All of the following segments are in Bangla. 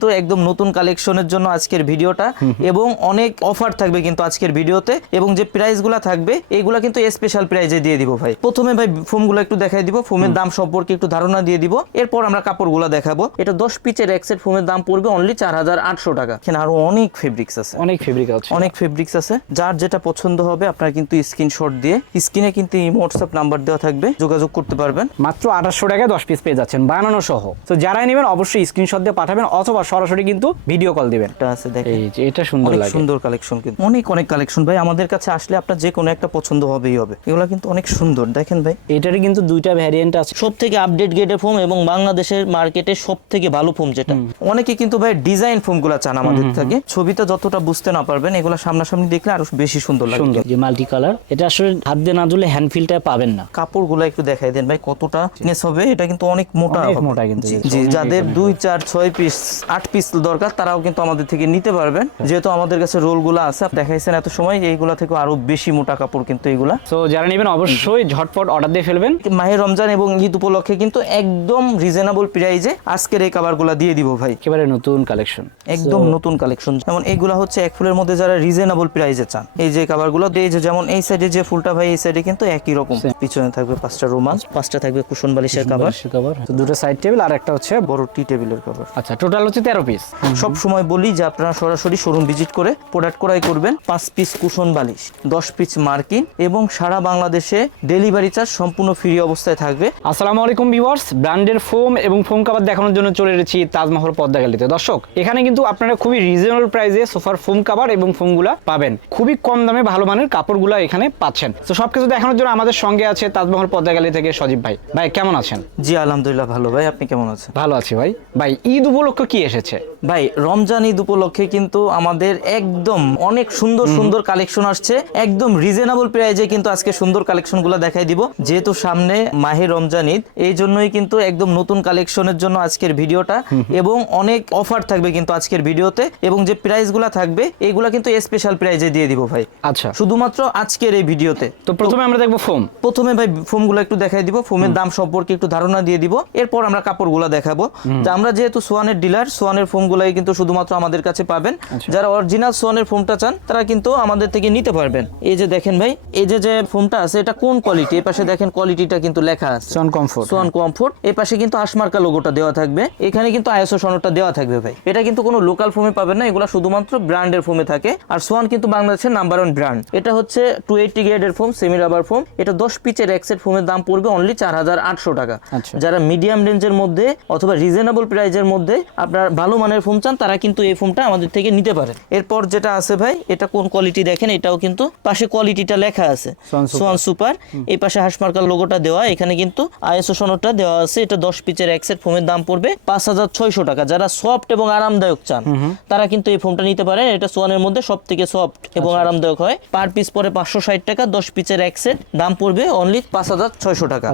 তো একদম নতুন কালেকশনের জন্য আজকের ভিডিওটা এবং অনেক অফার থাকবে কিন্তু আজকের ভিডিওতে এবং যে প্রাইসগুলো থাকবে এইগুলা কিন্তু স্পেশাল প্রাইজে দিয়ে দিব ভাই। প্রথমে ভাই ফোমগুলো একটু দেখাই দিব, ফোমের দাম সম্পর্কে একটু ধারণা দিয়ে দিব, এরপর আমরা কাপড়গুলো দেখাবো। এটা 10 পিচের এক সেট ফোমের দাম পড়বে অনলি 4800 টাকা। এখানে আরো অনেক ফেব্রিক্স আছে, অনেক ফেব্রিক্স আছে। যার যেটা পছন্দ হবে আপনারা কিন্তু স্ক্রিনশট দিয়ে স্ক্রিনে কিন্তু এই হোয়াটসঅ্যাপ নাম্বার দেওয়া থাকবে, যোগাযোগ করতে পারবেন। মাত্র 2800 টাকায় 10 পিস পেয়ে যাচ্ছেন বানানো সহ। তো যারাই নেবেন অবশ্যই স্ক্রিনশট দিয়ে পাঠাবেন অথবা সরাসরি কিন্তু ভিডিও কল দিবেন। এটা আছে দেখেন, এই যে এটা সুন্দর লাগে, সুন্দর কালেকশন কিন্তু অনেক কালেকশন ভাই। আমাদের কাছে আসলে আপনার যে কোনো একটা পছন্দ হবেই হবে। এগুলো কিন্তু অনেক সুন্দর দেখেন ভাই। এটারই কিন্তু দুইটা ভ্যারিয়েন্ট আছে, সবথেকে আপডেট গ্রেডের ফোম এবং বাংলাদেশের মার্কেটে সবথেকে ভালো ফোম যেটা। অনেকে কিন্তু ভাই ডিজাইন ফোমগুলো চান আমাদের থেকে, ছবিতে যতটা বুঝতে না পারবেন এগুলো সামনাসামনি দেখলে আরো বেশি সুন্দর লাগে। যে মাল্টি কালার, এটা আসলে হাত দিয়ে না ধুলে হ্যান্ড ফিলটা পাবেন না। কাপড়গুলো একটু দেখাই দেন ভাই কতটা নেস হবে। এটা কিন্তু অনেক মোটা মোটা কিন্তু, জি। যাদের 2 4 6 পিস 8 পিস দরকার তারাও কিন্তু আমাদের থেকে নিতে পারবেন, যেহেতু আমাদের কাছে রোলগুলো আছে দেখাইছেন এত সময়। এইগুলা থেকে আরো বেশি মোটা কাপড় কিন্তু এগুলা। তো যারা নেবেন অবশ্যই ঝটপট অর্ডার দিয়ে ফেলবেন। মাহে রমজান এবং ঈদ উপলক্ষে কিন্তু একদম রিজনেবল প্রাইজে আজকের এই কভারগুলো দিয়ে দিব ভাই। একেবারে নতুন কালেকশন, একদম নতুন কালেকশন। যেমন এইগুলা হচ্ছে এক ফুলের মধ্যে যারা রিজনেবল প্রাইজে চান, এই যে কভারগুলো এই যে যেমন এই সাইডে যে ফুলটা ভাই এই সাইডে কিন্তু একই রকম। পিছনে থাকবে 5টা রুমাল, 5টা থাকবে কুশন বালিশের কভার। তো দুটো সাইড টেবিল আর একটা হচ্ছে বড় টি টেবিলের কভার। আচ্ছা, টোটাল হচ্ছে 13 পিস। সব সময় বলি যে আপনারা সরাসরি শোরুম ভিজিট করে প্রোডাক্ট ক্রয় করবেন। 5 পিস কুশন বালিশ, 10 পিস মার্কিন এবং সারা বাংলাদেশে ডেলিভারি চার্জ সম্পূর্ণ ফ্রি অবস্থায় থাকবে। আসসালামু আলাইকুম ভিউয়ার্স, ব্র্যান্ডের ফোম এবং ফোম কভার দেখানোর জন্য চলে এসেছি তাজমহল পদ্মা গ্যালারিতে। দর্শক, এখানে কিন্তু আপনারা খুবই রিজনেবল প্রাইসে সোফার ফোম কভার এবং ফোমগুলা পাবেন। খুবই কম দামে ভালো মানের কাপড়গুলো এখানে পাচ্ছেন। তো সবকিছু দেখানোর জন্য আমাদের সঙ্গে আছে তাজমহল পদ্মা গ্যালারি থেকে সজীব ভাই। ভাই কেমন আছেন? জি আলহামদুলিল্লাহ ভালো ভাই, আপনি কেমন আছেন? ভালো আছি ভাই। ভাই ঈদ উপলক্ষে কি এসেছে? ভাই রমজান ঈদ উপলক্ষে কিন্তু আমাদের একদম অনেক সুন্দর কালেকশন আসছে, একদম রিজনেবল প্রাইজে কিন্তু আজকে সুন্দর কালেকশনগুলো দেখাই দিব। যেহেতু সামনে মাহে রমজান ঈদ, এই জন্যই কিন্তু একদম নতুন কালেকশনের জন্য আজকের ভিডিওটা এবং অনেক অফার থাকবে কিন্তু আজকের ভিডিওতে এবং যে প্রাইসগুলো থাকবে এইগুলা কিন্তু স্পেশাল প্রাইজে দিয়ে দিব ভাই। আচ্ছা, শুধুমাত্র আজকের এই ভিডিওতে। তো প্রথমে আমরা দেখবো ফোম। প্রথমে ভাই ফোমগুলো একটু দেখাই দিব, ফোমের দাম সম্পর্কে একটু ধারণা দিয়ে দিব, এরপর আমরা কাপড়গুলো দেখাবো। আমরা যেহেতু সোয়ানের ডিলার, সোয়ানের ফোমগুলাই কিন্তু শুধুমাত্র আমাদের কাছে পাবেন। যারা অরিজিনাল সোয়ানের ফোমটা চান তারা কিন্তু আমাদের থেকে নিতে পারবেন। এই যে দেখেন ভাই, এই যে ফোমটা আছে এটা কোন কোয়ালিটি, এই পাশে দেখেন কোয়ালিটিটা কিন্তু লেখা আছে সোয়ান কমফোর্ট। Schwann comfort. এই পাশে কিন্তু আশমার্কা লোগোটা দেওয়া থাকবে, এখানে কিন্তু আইএসও সনদটা দেওয়া থাকবে ভাই। এটা কিন্তু কোনো লোকাল ফোমে পাবেন না, এগুলো শুধুমাত্র ব্র্যান্ডের ফোমে থাকে। আর সোয়ান কিন্তু বাংলাদেশের নাম্বার 1 ব্র্যান্ড। এটা হচ্ছে 280 গ্রেডের ফোম, সেমি রাবার ফোম। এটা 10 পিচের এক সেট ফোমের দাম পড়বে অনলি 4800 টাকা। যারা মিডিয়াম রেঞ্জের মধ্যে অথবা রিজনেবল প্রাইজের মধ্যে আপনার ভালো মানের ফোম চান তারা কিন্তু এই ফোমটা আমাদের থেকে নিতে পারেন। এরপর যেটা আছে ভাই, এটা কোন কোয়ালিটি দেখেন, এটাও কিন্তু পাশে কোয়ালিটিটা লেখা আছে সোয়ান সুপার। এই পাশে হাসমার্কার লোগোটা দেওয়া, এখানে কিন্তু আইএসও সনদটা দেওয়া আছে। এটা 10 পিচের এক সেট ফোমের দাম পড়বে 5600 টাকা। যারা সফট এবং আরামদায়ক চান তারা কিন্তু এই ফোমটা নিতে পারেন। এটা সোয়ানের মধ্যে সবথেকে সফট এবং আরামদায়ক হয়। পার পিস পরে 560 টাকা, 10 পিচের এক সেট, দাম পড়বে অনলি 5600 টাকা।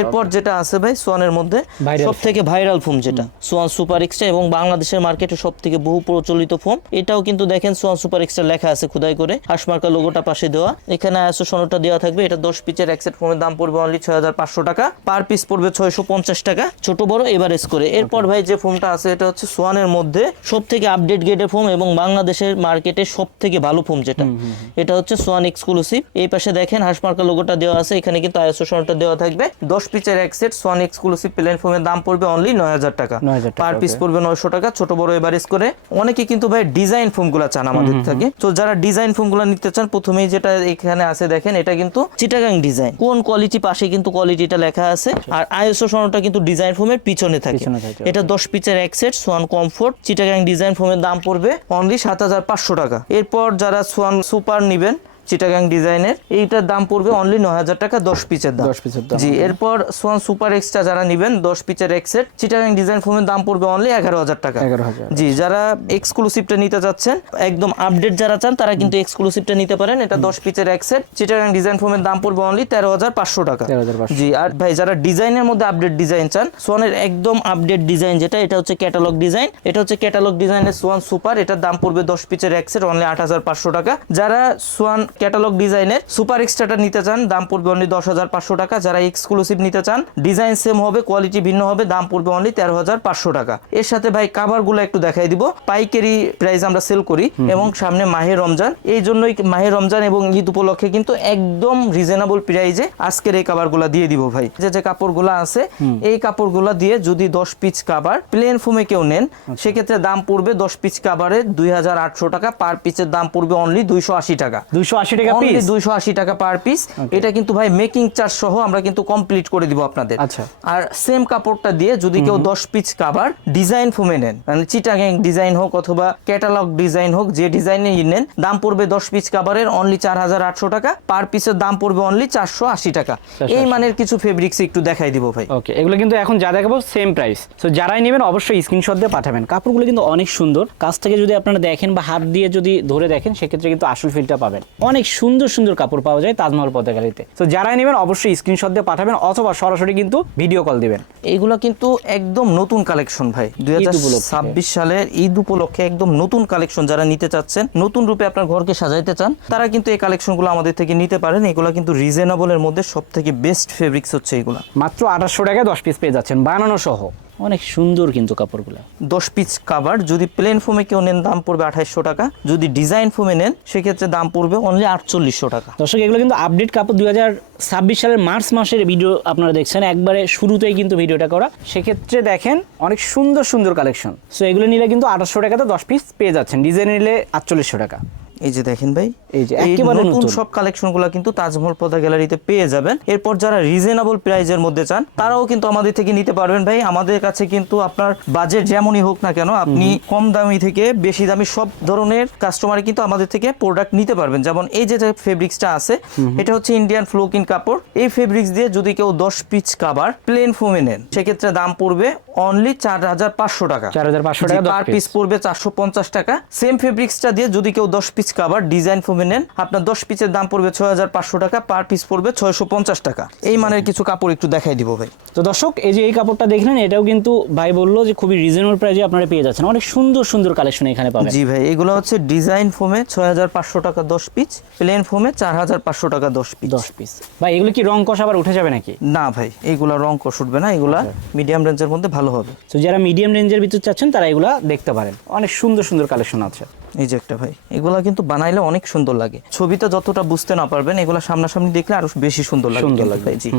এরপর যেটা আছে ভাই সোয়ানের মধ্যে সবথেকে ভাইরাল ফোম যেটা সোয়ান সুপার এক্সট্রা এবং বাংলাদেশের মার্কেটে সবথেকে বহু প্রচলিত ফোম। এটাও কিন্তু দেখেন সোয়ান সুপার এক্সট্রা লেখা আছে খোদাই করে, হাসমার্কা লোগোটা পাশে দেওয়া, এখানে আইএসও সনদটা দেওয়া থাকবে। এটা 10 পিচের এক সেট ফোমের দাম পড়বে অনলি 6500 টাকা, পার পিস পড়বে 650 টাকা, ছোট বড় এভারেজ করে। এরপর ভাই যে ফোমটা আছে এটা হচ্ছে সোয়ানের মধ্যে সবথেকে আপডেট গ্রেডের ফোম এবং বাংলাদেশের মার্কেটে সবথেকে ভালো ফোম যেটা, এটা হচ্ছে সোয়ান এক্সক্লুসিভ। এই পাশে দেখেন হাসমার্কা লোগোটা দেওয়া আছে, এখানে কিন্তু আইএসও সনদটা দেওয়া থাকবে। 10 পিচের এক সেট সোয়ান এক্সক্লুসিভ প্লেন ফোমের দাম পড়বে অনলি 9000 টাকা, পার পিস পড়বে 900 টাকা, ছোট বড় এভারেজ করে। অনেকে কিন্তু ভাই ডিজাইন ফোমগুলো চান আমাদের থেকে, তো যারা ডিজাইন ফোমগুলো নিতে চান প্রথমেই যেটা এখানে আছে দেখেন, এটা কিন্তু চিটাগাং ডিজাইন। কোন কোয়ালিটি পাশে কিন্তু কোয়ালিটিটা লেখা আছে, আর আইএসও সনদটা কিন্তু ডিজাইন ফোমের পিছনে থাকে। এটা 10 পিচের এক set swan comfort Chittagong design ফোমের দাম পড়বে অনলি 7500 টাকা। এরপর যারা সোয়ান সুপার নিবেন চিটাগাং ডিজাইনের, এইটার দাম পড়বে অনলি 9000 টাকা, 10 পিচের দাম। জি। এরপর সোয়ান সুপার এক্সট্রা যারা নিবেন 10 পিচের এক সেট চিটাগাং ডিজাইন ফোমের দাম পড়বে অনলি 11000 টাকা। জি। যারা এক্সক্লুসিভটা নিতে যাচ্ছেন একদম আপডেট যারা চান তারা কিন্তু এক্সক্লুসিভটা নিতে পারেন। এটা 10 পিচের এক সেট চিটাগাং ডিজাইন ফোমের দাম পড়বে অনলি 13500 টাকা। জি। আর ভাই যারা ডিজাইনের মধ্যে আপডেট ডিজাইন চান, সোয়ানের একদম আপডেট ডিজাইন যেটা, এটা হচ্ছে ক্যাটালগ ডিজাইন। এটা হচ্ছে ক্যাটালগ ডিজাইনের সোয়ান সুপার, এটার দাম পড়বে 10 পিচের এক সেট অনলি 8500 টাকা। যারা সোয়ান ক্যাটালগ ডিজাইনের সুপার এক্সট্রাটা নিতে চান দাম পড়বে অনলি 10,500 টাকা। যারা এক্সক্লুসিভ নিতে চান ডিজাইন সেম হবে, কোয়ালিটি ভিন্ন হবে, দাম পড়বে অনলি 13,500 টাকা। এর সাথে ভাই কাভারগুলো একটু দেখাই দিব। পাইকারি প্রাইস আমরা সেল করি এবং সামনে মাহে রমজান, এই জন্যই মাহে রমজান এবং ঈদ উপলক্ষে কিন্তু একদম রিজনেবল প্রাইসে আজকের এই কাভারগুলো দিয়ে দিব ভাই। যে কাপড়গুলো আছে এই কাপড়গুলো দিয়ে যদি 10 পিস কাভার প্লেন ফোমে কেউ নেন সেক্ষেত্রে দাম পড়বে 10 পিস কাভারে 2,800 টাকা, পার পিসের দাম পড়বে অনলি 280 টাকা। 280 টাকা অনলি পিস, 280 টাকা পার পিস। এটা কিন্তু ভাই মেকিং চার্জ সহ আমরা কিন্তু কমপ্লিট করে দিব আপনাদের। আচ্ছা। আর সেম কাপড়টা দিয়ে যদি কেউ 10 পিস কাভার ডিজাইন ফোমে নেন, মানে চিটাগাং ডিজাইন হোক অথবা ক্যাটালগ ডিজাইন হোক, যে ডিজাইনে নেন দাম পড়বে 10 পিস কাভারের অনলি 4,800 টাকা, পার পিসের দাম পড়বে অনলি 480 টাকা। এই মানের কিছু ফেব্রিক্স একটু দেখাই দিব ভাই। ওকে, এগুলো কিন্তু এখন যা দেখাবো সেম প্রাইস। সো যারাই নেবেন অবশ্যই স্ক্রিনশট দিয়ে পাঠাবেন। কাপড়গুলো কিন্তু অনেক সুন্দর, কাছ থেকে যদি আপনারা দেখেন বা হাত দিয়ে যদি ধরে দেখেন সেক্ষেত্রে কিন্তু আসল ফিলটা পাবেন। অনেক সুন্দর সুন্দর কাপড় পাওয়া যায় তাজমহল পদ্মা গ্যালারিতে। তো যারাই নেবেন অবশ্যই স্ক্রিনশট দিয়ে পাঠাবেন অথবা সরাসরি কিন্তু ভিডিও কল দিবেন। এইগুলো কিন্তু একদম নতুন কালেকশন ভাই, 2026 সালের ঈদ উপলক্ষে একদম নতুন কালেকশন। যারা নিতে চাচ্ছেন, নতুন রূপে আপনার ঘরকে সাজাইতে চান, তারা কিন্তু এই কালেকশনগুলো আমাদের থেকে নিতে পারেন। এগুলো কিন্তু রিজনেবলের মধ্যে সবথেকে বেস্ট ফেব্রিক্স হচ্ছে এগুলো। মাত্র 2800 টাকায় 10 পিস পেয়ে যাচ্ছেন বানানো সহ। অনেক সুন্দর কিন্তু কাপড়গুলো। 10 পিস কাভার যদি প্লেন ফোমে কেউ নেন দাম পড়বে 2800 টাকা, যদি ডিজাইন ফোমে নেন সেক্ষেত্রে দাম পড়বে অনলি 4800 টাকা। দর্শক এগুলো কিন্তু আপডেট কাপড়, 2026 সালের মার্চ মাসের ভিডিও আপনারা দেখছেন, একবারে শুরুতেই কিন্তু ভিডিওটা করা। সেক্ষেত্রে দেখেন অনেক সুন্দর সুন্দর কালেকশন। সো এগুলো নিলে কিন্তু 2800 টাকাতে 10 পিস পেয়ে যাচ্ছেন, ডিজাইন নিলে 4800 টাকা। এই যে দেখেন ভাই, এই যে একেবারে নতুন সব কালেকশনগুলো কিন্তু তাজমহল পদ্মা গ্যালারিতে পেয়ে যাবেন। এরপর যারা রিজনেবল প্রাইজের মধ্যে চান তারাও কিন্তু আমাদের থেকে নিতে পারবেন ভাই। আমাদের কাছে কিন্তু আপনার বাজেট যেমনই হোক না কেন, আপনি কম দামি থেকে বেশি দামি সব ধরনের কাস্টমার কিন্তু আমাদের থেকে প্রোডাক্ট নিতে পারবেন। যেমন এই যে ফেব্রিক্সটা আছে, এটা হচ্ছে ইন্ডিয়ান ফ্লোকিন কাপড়। এই ফেব্রিক্স দিয়ে যদি কেউ 10 পিস কাভার প্লেন ফোমে নেন সেক্ষেত্রে দাম পড়বে অনলি 4,500 টাকা। 4,500 টাকা পার পিস পড়বে 450 টাকা। সেম ফেব্রিক্সটা দিয়ে যদি কেউ 10 পিস কাভার ডিজাইন ফোমে নেন আপনার 10 পিসের দাম পড়বে 6,500 টাকা, পার পিস পড়বে 650 টাকা। এই মানের কিছু কাপড় একটু দেখাই দিব ভাই। তো দর্শক এই যে এই কাপড়টা দেখলেন, এটাও কিন্তু ভাই বললো যে খুবই রিজনেবল প্রাইসে আপনারা পেয়ে যাচ্ছেন। অনেক সুন্দর সুন্দর কালেকশন এখানে পাবেন। জি ভাই, এগুলো হচ্ছে ডিজাইন ফোমে 6,500 টাকা 10 পিস, প্লেন ফোমে 4,500 টাকা 10 পিস। 10 পিস ভাই, এগুলো কি রং কষ আবার উঠে যাবে নাকি? না ভাই, এগুলা রং কষ উঠবে না, এগুলা মিডিয়াম রেঞ্জের মধ্যে ভালো হবে। তো যারা মিডিয়াম রেঞ্জের ভিতর চাচ্ছেন তারা এগুলা দেখতে পারেন, অনেক সুন্দর সুন্দর কালেকশন আছে। এই যে একটা ভাই, এগুলা কিন্তু বানাইলে অনেক সুন্দর লাগে। ছবিতে যতটা বুঝতে না পারবেন, এগুলা সামনাসামনি দেখলে আরো বেশি সুন্দর লাগে। সুন্দর লাগবে। জি।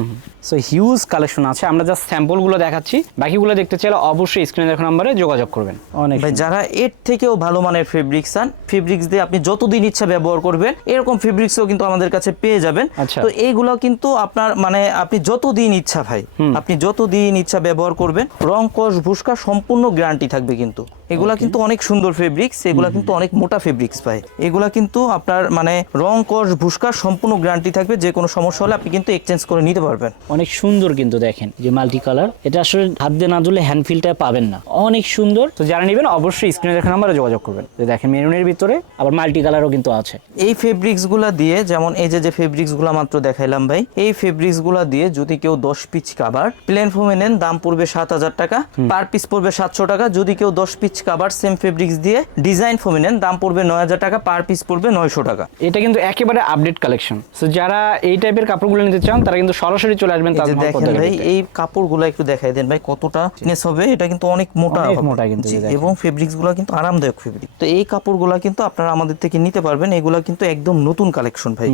সো হিউজ কালেকশন আছে, আমরা জাস্ট স্যাম্পলগুলো দেখাচ্ছি, বাকিগুলো দেখতে চাইলে অবশ্যই স্ক্রিনে দেখা নম্বরে যোগাযোগ করবেন। অনেক ভাই যারা এর থেকেও ভালো মানের ফেব্রিক্স চান, ফেব্রিক্স দিয়ে আপনি যতদিন ইচ্ছা ব্যবহার করবেন এরকম ফেব্রিক্সও কিন্তু আমাদের কাছে পেয়ে যাবেন। আচ্ছা। তো এইগুলো কিন্তু আপনার মানে আপনি যতদিন ইচ্ছা ভাই, আপনি যতদিন ইচ্ছা ব্যবহার করবেন, রং কষ ভুস্কা সম্পূর্ণ গ্যারান্টি থাকবে। কিন্তু এগুলা কিন্তু অনেক সুন্দর ফেব্রিক্স, এগুলা কিন্তু অনেক মোটা ফেব্রিক্স ভাই। এগুলা কিন্তু আপনার মানে রং কষ ভুস্কা সম্পূর্ণ গ্যারান্টি থাকবে, যে কোনো সমস্যা হলে আপনি কিন্তু এক্সচেঞ্জ করে নিতে পারবেন। অনেক সুন্দর কিন্তু দেখেন যে মাল্টি কালার, এটা আসলে হাত দিয়ে না ধরলে হ্যান্ড ফিলটা পাবেন না, অনেক সুন্দর। তো যারা নেবেন অবশ্যই স্ক্রিনে দেখা নম্বরে যোগাযোগ করবেন। তো দেখেন মেরুনের ভিতরে আবার মাল্টি কালারও কিন্তু আছে। এই ফেব্রিক্স গুলা দিয়ে, যেমন এই যে ফেব্রিক্স গুলা মাত্র দেখাইলাম ভাই, এই ফেব্রিক্স গুলা দিয়ে যদি কেউ 10 পিস কাভার প্লেন ফোমে নেন দাম পড়বে 7,000 টাকা, পার পিস পড়বে 700 টাকা। যদি কেউ 10 পিস কাভার সেম ফেব্রিক্স দিয়ে ডিজাইন ফোমে নেন দাম পড়বে 9,000 টাকা, পার পিস পড়বে 900 টাকা। এটা কিন্তু একেবারে আপডেট কালেকশন। সো যারা এই টাইপের কাপড়গুলো নিতে চান তারা কিন্তু সরাসরি চলে আসবেন তাজমহল দেখেন পদ্মা ভাই, গ্যালারিতে। এই কাপড়গুলো একটু দেখাই দেন ভাই কতটা thickness হবে। এটা কিন্তু অনেক মোটা অনেক হবে। মোটা কিন্তু জি, এই দেখেন। এবং ফেব্রিক্স গুলো কিন্তু আরামদায়ক ফেব্রিক। তো এই কাপড়গুলো কিন্তু আপনারা আমাদের থেকে নিতে পারবেন। এগুলো কিন্তু একদম নতুন কালেকশন ভাই।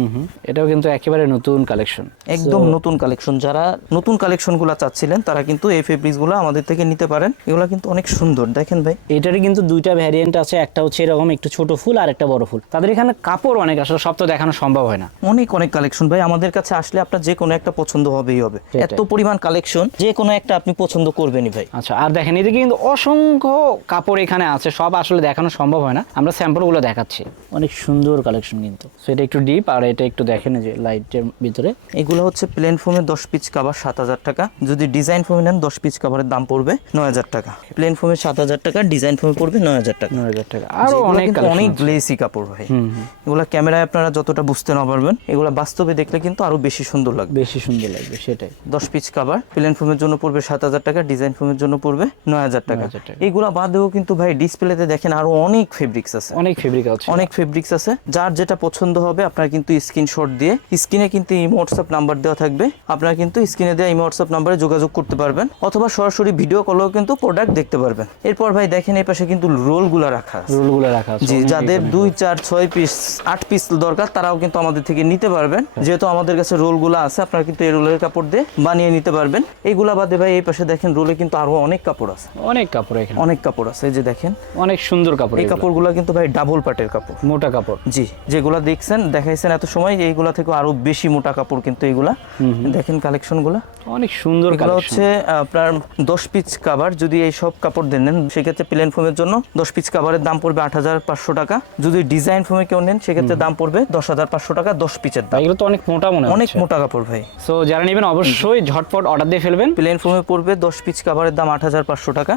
এটাও কিন্তু একেবারে নতুন কালেকশন, একদম নতুন কালেকশন। যারা নতুন কালেকশনগুলো চাচ্ছিলেন তারা কিন্তু এই ফেব্রিক্সগুলো আমাদের থেকে নিতে পারেন। এগুলো কিন্তু অনেক সুন্দর দেখেন ভাই। এটারই কিন্তু দুইটা ভ্যারিয়েন্ট আছে, একটা হচ্ছে এরকম একটু ছোট ফুল আর একটা বড় ফুল। তাদের এখানে কাপড় অনেক, আসলে সব তো দেখানো সম্ভব হয় না। অনেক অনেক কালেকশন ভাই, আমাদের কাছে আসলে আপনার যে কোনো একটা পছন্দ হবেই হবে। সেটাই। এত পরিমাণ কালেকশন, যে কোনো একটা আপনি পছন্দ করবেনই ভাই। আচ্ছা, আর দেখেন এদিকে কিন্তু অসংখ্য কাপড় এখানে আছে, সব আসলে দেখানো সম্ভব হয় না, আমরা স্যাম্পলগুলো দেখাচ্ছি। অনেক সুন্দর কালেকশন কিন্তু। সো এটা একটু ডিপ আর এটা একটু দেখেন যে লাইটের ভিতরে। এগুলো হচ্ছে প্লেন ফোমে 10 পিস কাভার 7,000 টাকা, যদি ডিজাইন ফোমে নেন 10 পিস কাভারের দাম পড়বে 9,000 টাকা। প্লেন ফোমে 7,000 টাকা, ডিজাইন ফোমে পড়বে 9,000 টাকা। 9,000 টাকা। আরো যেগুলো এগুলো কিন্তু collection অনেক আছে। গ্লেসি কাপড় ভাই। এগুলা ক্যামেরায় আপনারা যতটা বুঝতে না পারবেন, এগুলা বাস্তবে দেখলে কিন্তু আরো বেশি সুন্দর লাগবে। বেশি সুন্দর লাগবে সেটাই। 10 পিস কভার প্লেন ফোমের জন্য পড়বে 7,000 টাকা, ডিজাইন ফোমের জন্য পড়বে 9,000 টাকা। 9,000 টাকা। এগুলা বাদেও কিন্তু ভাই ডিসপ্লেতে দেখেন আরো অনেক ফেব্রিক্স আছে, অনেক ফেব্রিক আছে। অনেক ফেব্রিক্স আছে। যার যেটা পছন্দ হবে আপনারা কিন্তু স্ক্রিনশট দিয়ে, স্ক্রিনে কিন্তু ইমো হোয়াটসঅ্যাপ নাম্বার দেওয়া থাকবে, আপনারা কিন্তু স্ক্রিনে দেওয়া ইমো হোয়াটসঅ্যাপ নাম্বারে যোগাযোগ করতে পারবেন, অথবা সরাসরি ভিডিও কলেও কিন্তু প্রোডাক্ট দেখতে পারবেন। এরপর ভাই দেখেন এই পাশে কিন্তু রোলগুলো রাখা আছে। রোলগুলো রাখা আছে। জি, অনেক যাদের এখানে। 2, 4, 6 পিস 8 পিস দরকার তারাও কিন্তু আমাদের থেকে নিতে পারবেন। যেহেতু আমাদের কাছে রোলগুলো আছে, আপনারা কিন্তু এই রোলের কাপড় দিয়ে বানিয়ে নিতে পারবেন। এইগুলা বাদে ভাই এই পাশে দেখেন রোলে কিন্তু আরো অনেক কাপড় আছে, অনেক কাপড় এখানে, অনেক কাপড় আছে। এই যে দেখেন অনেক সুন্দর কাপড়। এই এগুলো। কাপড়গুলো কিন্তু ভাই ডাবল পাটের কাপড়, মোটা কাপড়। জি, যেগুলা দেখছেন দেখাইছেন এত সময়, এইগুলা থেকে আরো বেশি মোটা কাপড় কিন্তু এইগুলা। দেখেন কালেকশনগুলো অনেক সুন্দর এগুলো কালেকশন। হচ্ছে আপনার 10 পিস কাভার। যদি এই সব কাপড় দেন সেক্ষেত্রে প্লেন ফোমের জন্য 10 পিস কাভারের দাম পড়বে 8,500 টাকা। যদি ডিজাইন ফোমে কেউ নেন সেক্ষেত্রে দাম পড়বে 10,500 টাকা 10 পিসের দাম। এগুলো তো অনেক মোটা মনে অনেক হচ্ছে। মোটা কাপড় ভাই। সো যারা নেবেন অবশ্যই ঝটপট অর্ডার দিয়ে ফেলবেন। প্লেন ফোমে পড়বে 10 পিস কাভারের দাম 8,500 টাকা,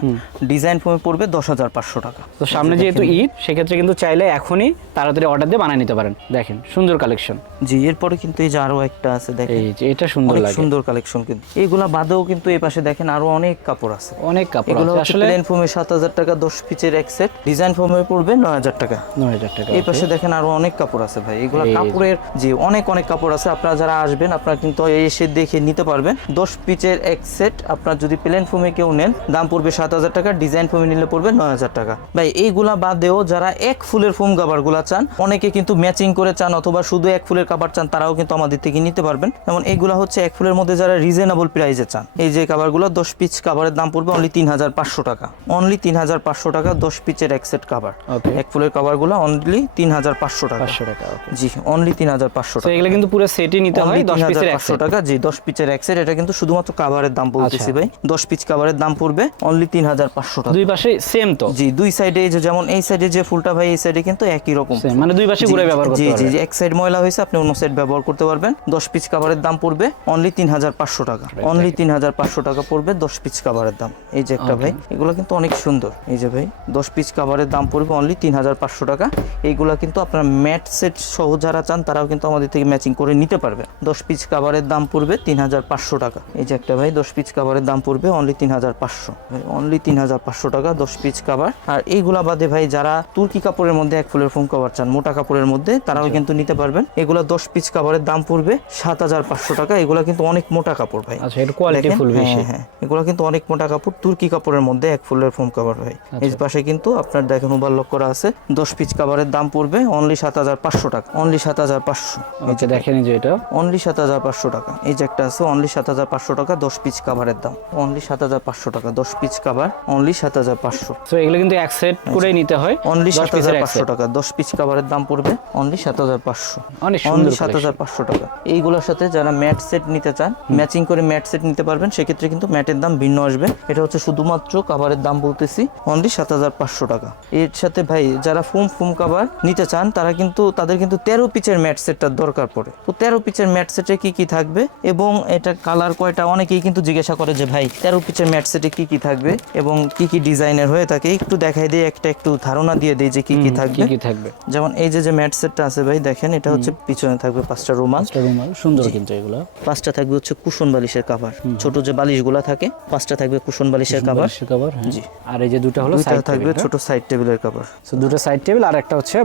ডিজাইন ফোমে পড়বে 10,500 টাকা। তো সামনে যেহেতু ঈদ, সেক্ষেত্রে কিন্তু চাইলে এখনই তাড়াতাড়ি অর্ডার দিয়ে বানিয়ে নিতে পারেন। দেখেন সুন্দর কালেকশন। জি, এরপরে কিন্তু এই যে আরো একটা আছে দেখেন, এই যে এটা সুন্দর অনেক লাগে। সুন্দর কালেকশন। কিন্তু এইগুলা বাদেও কিন্তু এই পাশে দেখেন আরো অনেক কাপড় আছে। অনেক কাপড় এগুলো আছে হচ্ছে আসলে। প্লেন ফোমে 7,000 টাকা 10 পিসের এক সেট, ডিজাইন ফোমে পড়বে 9,000 টাকা। 9,000 টাকা। এই পাশে দেখেন আরো অনেক কাপড় আছে ভাই। এগুলো এই যে। কাপড়ের জি অনেক অনেক কাপড় আছে। আপনারা যারা আসবেন আপনারা কিন্তু এসে দেখে নিতে পারবেন। 10 পিসের এক সেট আপনার যদি প্লেন ফোমে কেউ নেন দাম পড়বে 7,000 টাকা, ডিজাইন ফোমে নিলে পড়বে 9,000 টাকা। ভাই এইগুলা বাদেও যারা এক ফুলের ফোম কাভার গুলা চান, অনেকে কিন্তু ম্যাচিং করে চান অথবা শুধু এক ফুলের কাভার চান, তারাও কিন্তু আমাদের থেকে নিতে পারবেন। যেমন এইগুলা হচ্ছে এক ফুলের মধ্যে যারা রিজনেবল প্রাইসে চান, এই যে কাভারগুলো 10 পিস কাভারের দাম পড়বে অনলি 3,500 টাকা। অনলি 3,500 টাকা 10 পিসের এক সেট কাভার। ওকে। এক ফুলের কাভারগুলো অনলি 3,500 টাকা। 500 টাকা। ওকে। জি, অনলি 3,500 তো টাকা। এগুলো কিন্তু পুরো সেটই নিতে হয়। 10 পিসের এক 3,500 সেট। টাকা। জি, 10 পিসের এক সেট। এটা কিন্তু শুধুমাত্র কাভারের দাম বলতেছি আচ্ছা। ভাই। 10 পিস কাভারের দাম পড়বে অনলি 3,500 টাকা। দুই পাশে সেম তো। জি, দুই সাইডে যে যেমন এই সাইডে যে ফুলটা ভাই, এই সাইডে কিন্তু একই রকম। Same, মানে দুই পাশে জি, ঘুরে ব্যবহার করতে জি জি পারবেন। জি, এক সাইড ময়লা হয়েছে আপনি অন্য সাইড ব্যবহার করতে পারবেন। 10 পিস কাভারের দাম পড়বে অনলি 3,500 টাকা। অনলি 3,500 টাকা পড়বে 10 পিস কাভারের দাম। এই যে একটা ভাই, এগুলো কিন্তু অনেক সুন্দর। এই যে ভাই 10 পিস কাভারের দাম পড়বে অনলি 3,500 টাকা। এইগুলা কিন্তু আপনার ম্যাট সেট সহ যারা চান তারাও কিন্তু আমাদের থেকে ম্যাচিং করে নিতে পারবেন। 10 পিস কাভারের দাম পড়বে 3,500 টাকা। এই যে একটা ভাই 10 পিস কাভারের দাম পড়বে অনলি 3,500 ভাই, অনলি 3,500 টাকা 10 পিস কাভার। আর এইগুলা বাদে ভাই যারা তুর্কি কাপড়ের মধ্যে এক ফুলের ফোম কাভার চান, মোটা কাপড়ের মধ্যে, তারাও কিন্তু নিতে পারবেন। এগুলা 10 পিস কাভারের দাম পড়বে 7,500 টাকা। এগুলা কিন্তু অনেক মোটা কাপড় ভাই। আচ্ছা, এটা কোয়ালিটি দেখেন, ফুল বেশি। হ্যাঁ হ্যাঁ, এগুলো কিন্তু অনেক মোটা কাপড়, তুর্কি কাপড়ের মধ্যে এক ফুলের ফোম কাভার ভাই। এই পাশে কিন্তু আপনার দেখেন ওভারলক করা আছে। 10 পিস কাভারের দাম পড়বে অনলি 7,500 টাকা। অনলি 7,500। ওকে, দেখেন এই যে এটা অনলি 7,500 টাকা। এই যে একটা আছে অনলি 7,500 টাকা 10 পিস কাভারের দাম। অনলি 7,500 টাকা 10 পিস কাভার, অনলি 7,500। সো এগুলো কিন্তু এক সেট করেই নিতে হয়। অনলি 10 পিসের এক 7,500 সেট। টাকা 10 পিস কাভারের দাম পড়বে অনলি 7,500। অনেক সুন্দর অনলি collection। 7,500 টাকা। এইগুলোর সাথে যারা ম্যাট সেট নিতে চান, ম্যাচিং করে ম্যাট সেট নিতে পারবেন। সেক্ষেত্রে কিন্তু ম্যাটের দাম ভিন্ন আসবে। এটা হচ্ছে শুধুমাত্র কাভারের দাম বলতেছি অনলি 7,500 টাকা। এর সাথে ভাই যারা ফোম কাভার নিতে চান তারা কিন্তু তাদের কিন্তু 13 পিচের ম্যাট সেটটার দরকার পড়ে। তো 13 পিচের ম্যাট সেটে কি কি থাকবে এবং এটা কালার কয়টা, অনেকেই কিন্তু জিজ্ঞাসা করে যে ভাই 13 পিচের ম্যাট সেটে কি কি থাকবে এবং কি কি ডিজাইনের হয়ে থাকে। একটু দেখাই দিয়ে একটু ধারণা দিয়ে দেই যে কি কি থাকবে। কি কি থাকবে? যেমন এই যে ম্যাট সেটটা আছে ভাই, দেখেন এটা হচ্ছে পিছনে থাকবে 5টা রুমাল, এটা রুমাল সুন্দর কিন্তু এগুলো। 5টা থাকবে হচ্ছে কুশন বালিশের কভার, ছোট যে বালিশগুলা থাকে 5টা থাকবে কুশন বালিশের কভার, কভার। জি। আর এই যে দুটো হলো দুইটা সাইড থাকবে টেবিল। ছোট সাইড টেবিলের কভার, সো দুটো সাইড টেবিল আর একটা হচ্ছে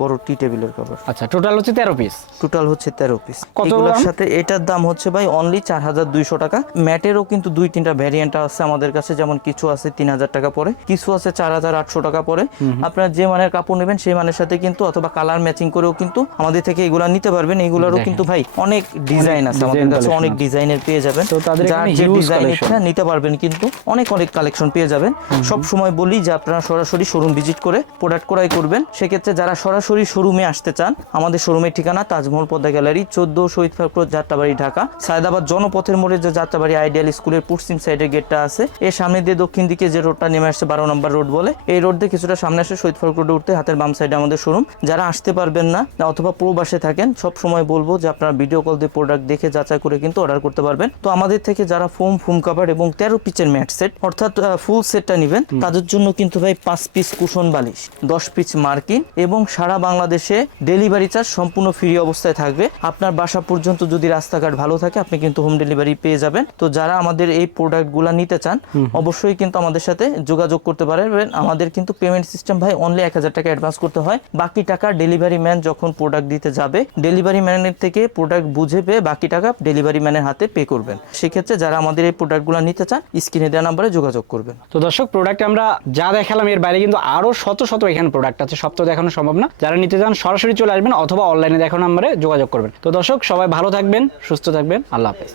বড় টি টেবিলের কভার। আচ্ছা, টোটাল হচ্ছে 13 পিস। টোটাল হচ্ছে 13 পিস। কত এগুলোর দাম? সাথে এটার দাম হচ্ছে ভাই অনলি 4,200 টাকা। ম্যাটেরও কিন্তু 2-3টা ভ্যারিয়েন্ট আছে আমাদের কাছে, যেমন কিছু আছে 3,000 টাকা পরে, কিছু আছে 4,800 টাকা পরে। আপনারা যে মানের কাপড় নেবেন সেই মানের সাথে কিন্তু অথবা কালার ম্যাচিং করেও কিন্তু আমাদের থেকে এগুলা নিতে পারবেন। এগুলারও কিন্তু ভাই অনেক ডিজাইন আছে আমাদের design কাছে, collection অনেক আছে। ডিজাইনের পেয়ে যাবেন। তো তাদের যার এখানে যে huge ডিজাইন collection। ইচ্ছা নিতে পারবেন, কিন্তু অনেক কালেকশন পেয়ে যাবেন। সব সময় বলি যে আপনারা সরাসরি শোরুম ভিজিট করে প্রোডাক্ট ক্রয় করবেন। সেক্ষেত্রে যারা সরাসরি শোরুমে আসতে চান, আমাদের শোরুমের ঠিকানা তাজমহল পদ্মা গ্যালারি, 14 শহীদ ফারুক রোড, যাত্রাবাড়ি, ঢাকা। সায়দাবাদ জনপথের মোড়ে যে যাত্রাবাড়ি আইডিয়াল স্কুলের পশ্চিম সাইডের গেটটা আছে, এর সামনে দিয়ে দক্ষিণ দিকে যে রোডটা নেমে আসছে 12 নম্বর রোড বলে, এই রোড দিয়ে কিছুটা সামনে আসে শহীদ ফারুক রোডে উঠতে হাতের বাম সাইডে আমাদের শোরুম। যারা আসতে পারবেন না অথবা প্রবাসে থাকেন, সব সময় বলবো যে আপনারা ভিডিও কল দিয়ে প্রোডাক্ট দেখে যাচাই করে কিন্তু অর্ডার করতে পারবেন। তো আমাদের থেকে যারা ফোম কাভার এবং 13 পিচের ম্যাট সেট অর্থাৎ ফুল সেটটা নেবেন, তাদের জন্য কিন্তু ভাই 5 পিস কুশন বালিশ, পলিশ, 10 পিস মার্কিন এবং সারা বাংলাদেশে ডেলিভারি চার্জ সম্পূর্ণ ফ্রি অবস্থায় থাকবে। আপনার বাসা পর্যন্ত যদি রাস্তাঘাট ভালো থাকে আপনি কিন্তু হোম ডেলিভারি পেয়ে যাবেন। তো যারা আমাদের এই প্রোডাক্টগুলো নিতে চান অবশ্যই কিন্তু আমাদের সাথে যোগাযোগ করতে পারবেন। আমাদের কিন্তু পেমেন্ট সিস্টেম ভাই অনলি 1000 টাকা অ্যাডভান্স করতে হয়, বাকি টাকা ডেলিভারি ম্যান যখন প্রোডাক্ট দিতে যাবে ডেলিভারি ম্যানের থেকে প্রোডাক্ট বুঝে পেয়ে বাকি টাকা ডেলিভারি ম্যানের হাতে পে করবেন। সেক্ষেত্রে যারা আমাদের এই প্রোডাক্টগুলো নিতে চান স্ক্রিনে দেওয়া নাম্বারে যোগাযোগ করবেন। তো দর্শক, প্রোডাক্ট আমরা যা দেখালাম এর বাইরে কিন্তু আরো শত শত এখানে প্রোডাক্ট আছে, সব তো দেখানো সম্ভব না। যারা নিতে চান সরাসরি চলে আসবেন অথবা অনলাইনে দেখানো নাম্বারে যোগাযোগ করবেন। তো দর্শক, সবাই ভালো থাকবেন, সুস্থ থাকবেন, আল্লাহ হাফেজ।